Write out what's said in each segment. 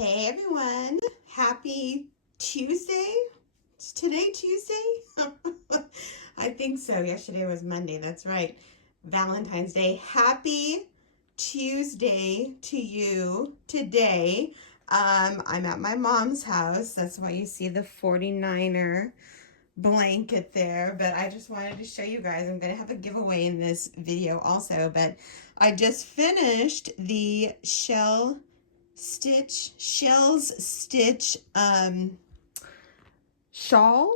Hey everyone, happy Tuesday. Is today Tuesday? I think so. Yesterday was Monday, that's right. Valentine's Day. Happy Tuesday to you today. I'm at my mom's house. That's why you see the 49er blanket there, but I just wanted to show you guys. I'm going to have a giveaway in this video also, but I just finished the shells stitch shawl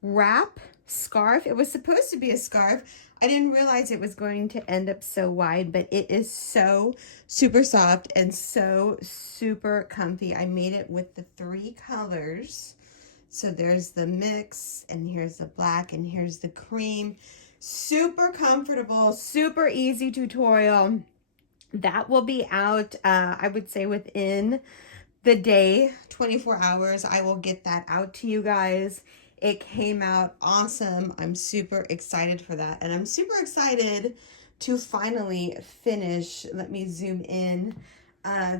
wrap scarf. It was supposed to be a scarf. I didn't realize it was going to end up so wide, but it is so super soft and so super comfy. I made it with the 3 colors. So there's the mix, and here's the black, and here's the cream. Super comfortable, super easy tutorial. That will be out, I would say within the day, 24 hours. I will get that out to you guys. It came out awesome. I'm super excited for that. And I'm super excited to finally finish. Let me zoom in.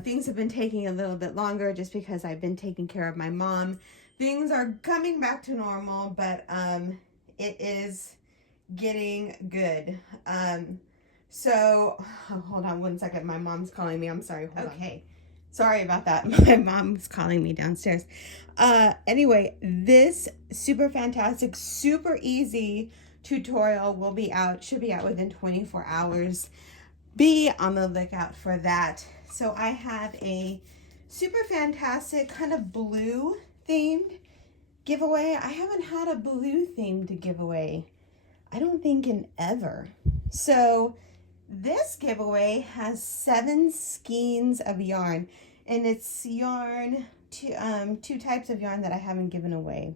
Things have been taking a little bit longer just because I've been taking care of my mom. Things are coming back to normal, but it is getting good. So, hold on one second. My mom's calling me. I'm sorry. Hold on. Sorry about that. My mom's calling me downstairs. Anyway, this super fantastic, super easy tutorial will be out, should be out within 24 hours. Be on the lookout for that. So I have a super fantastic kind of blue themed giveaway. I haven't had a blue themed giveaway, I don't think, in ever. So this giveaway has 7 skeins of yarn, and it's yarn, two types of yarn that I haven't given away.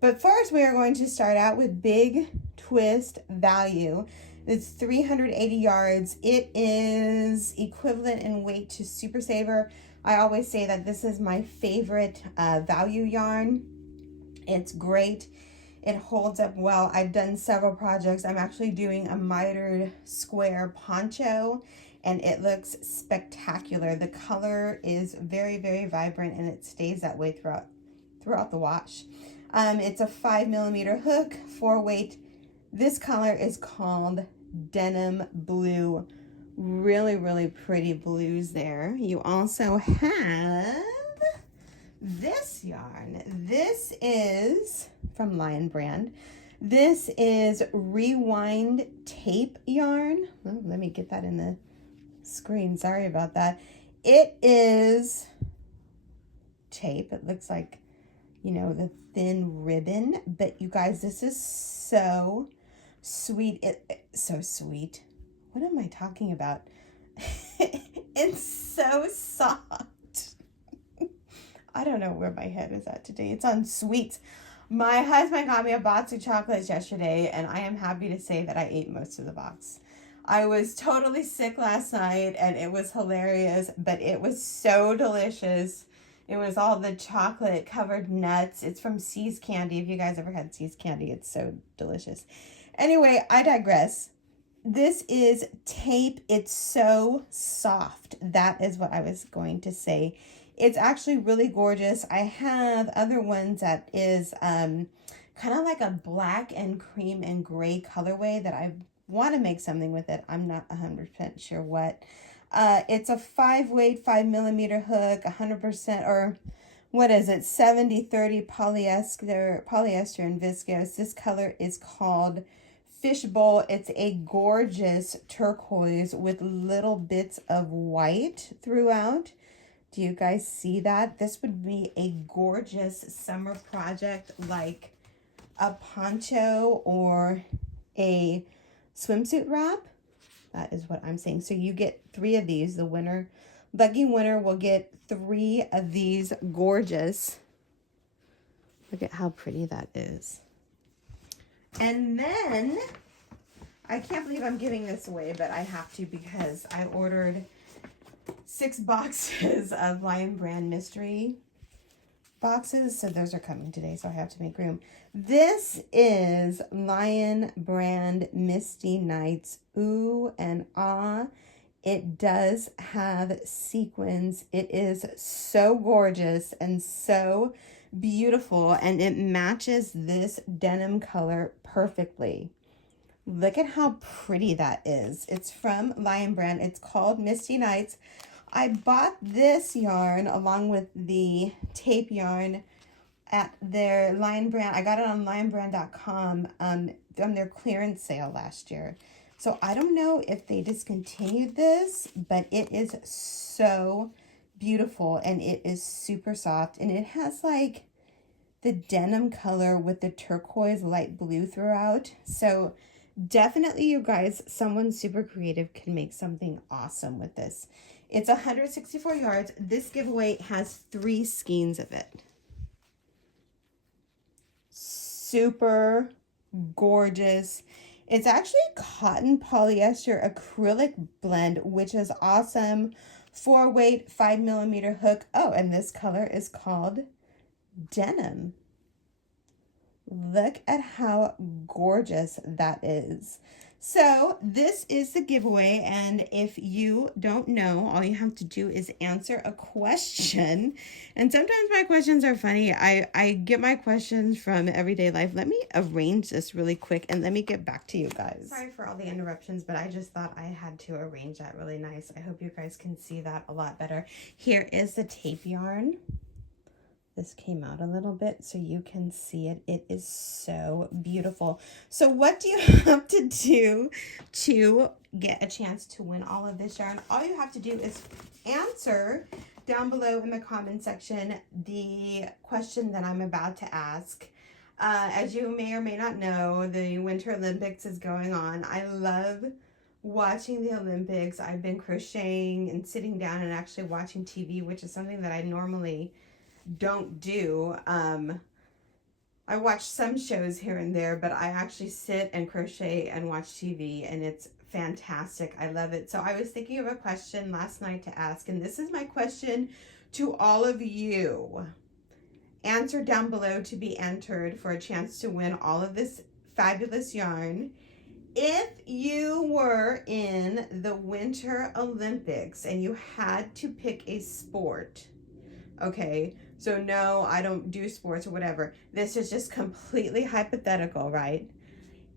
But first we are going to start out with Big Twist Value. It's 380 yards. It is equivalent in weight to Super Saver. I always say that this is my favorite value yarn. It's great. It holds up well. I've done several projects. I'm actually doing a mitered square poncho, and it looks spectacular. The color is very, very vibrant, and it stays that way throughout the wash. It's a 5mm hook, 4 weight. This color is called Denim Blue. Really, really pretty blues there. You also have this yarn. This is from Lion brand. This is Rewind Tape yarn. Oh, let me get that in the screen. Sorry about that. It is tape. It looks like, you know, the thin ribbon, but you guys, this is so sweet. It's so sweet. What am I talking about? It's so soft. I don't know where my head is at today. It's on sweets. My husband got me a box of chocolates yesterday, and I am happy to say that I ate most of the box. I was totally sick last night, and it was hilarious, but it was so delicious. It was all the chocolate covered nuts. It's from See's Candy. If you guys ever had See's Candy, it's so delicious. Anyway, I digress. This is tape. It's so soft. That is what I was going to say. It's actually really gorgeous. I have other ones that is kind of like a black and cream and gray colorway that I want to make something with it. I'm not 100% sure what. It's a 5 weight, 5mm hook, 100%, or what is it, 70-30 polyester and viscose. This color is called Fishbowl. It's a gorgeous turquoise with little bits of white throughout. Do you guys see that? This would be a gorgeous summer project, like a poncho or a swimsuit wrap. That is what I'm saying. So you get 3 of these. The winner, lucky winner, will get 3 of these gorgeous. Look at how pretty that is. And then, I can't believe I'm giving this away, but I have to because I ordered 6 boxes of Lion brand mystery boxes. So those are coming today, so I have to make room. This is Lion brand Misty Nights Ooh and Ah It does have sequins. It is so gorgeous and so beautiful, and it matches this denim color perfectly. Look at how pretty that is. It's from Lion Brand. It's called Misty Nights. I bought this yarn along with the tape yarn at their Lion Brand. I got it on lionbrand.com on their clearance sale last year. So I don't know if they discontinued this, but it is so beautiful and it is super soft, and it has like the denim color with the turquoise light blue throughout. So definitely, you guys, someone super creative can make something awesome with this. It's 164 yards. This giveaway has 3 skeins of it. Super gorgeous. It's actually cotton polyester acrylic blend, which is awesome. 4-weight, 5mm hook. Oh, and this color is called denim. Look at how gorgeous that is. So this is the giveaway, and if you don't know, all you have to do is answer a question. And sometimes my questions are funny. I get my questions from everyday life. Let me arrange this really quick and let me get back to you guys. Sorry for all the interruptions, but I just thought I had to arrange that really nice. I hope you guys can see that a lot better. Here is the tape yarn. This came out a little bit so you can see it. It is so beautiful. So what do you have to do to get a chance to win all of this yarn? All you have to do is answer down below in the comment section the question that I'm about to ask. As you may or may not know, the Winter Olympics is going on. I love watching the Olympics. I've been crocheting and sitting down and actually watching TV, which is something that I normally don't do. I watch some shows here and there, but I actually sit and crochet and watch TV, and it's fantastic. I love it. So I was thinking of a question last night to ask, and this is my question to all of you. Answer down below to be entered for a chance to win all of this fabulous yarn. If you were in the Winter Olympics and you had to pick a sport, okay, so no, I don't do sports or whatever. This is just completely hypothetical, right?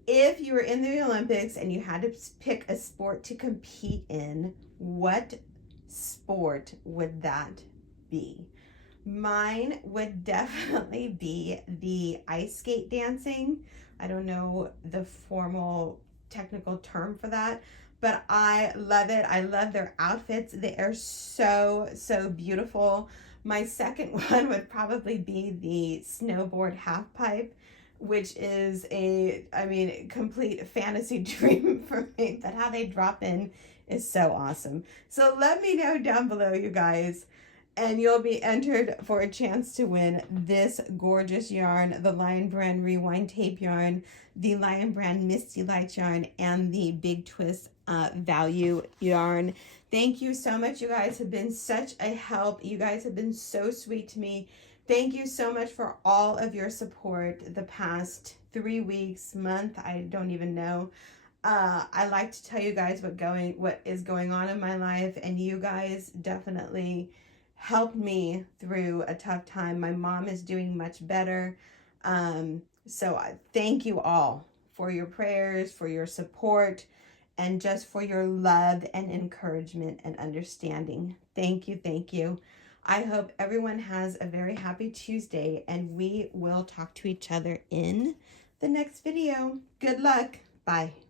If you were in the Olympics and you had to pick a sport to compete in, what sport would that be? Mine would definitely be the ice skate dancing. I don't know the formal technical term for that, but I love it. I love their outfits. They are so, so beautiful. My second one would probably be the snowboard half pipe, which is complete fantasy dream for me, but how they drop in is so awesome. So let me know down below, you guys, and you'll be entered for a chance to win this gorgeous yarn, the Lion Brand Rewind Tape yarn, the Lion Brand Misty Lights yarn, and the Big Twist Value yarn. Thank you so much. You guys have been such a help. You guys have been so sweet to me. Thank you so much for all of your support the past 3 weeks, month, I don't even know. I like to tell you guys what is going on in my life, and you guys definitely helped me through a tough time. My mom is doing much better. So I thank you all for your prayers, for your support, and just for your love and encouragement and understanding. Thank you, thank you. I hope everyone has a very happy Tuesday, and we will talk to each other in the next video. Good luck. Bye.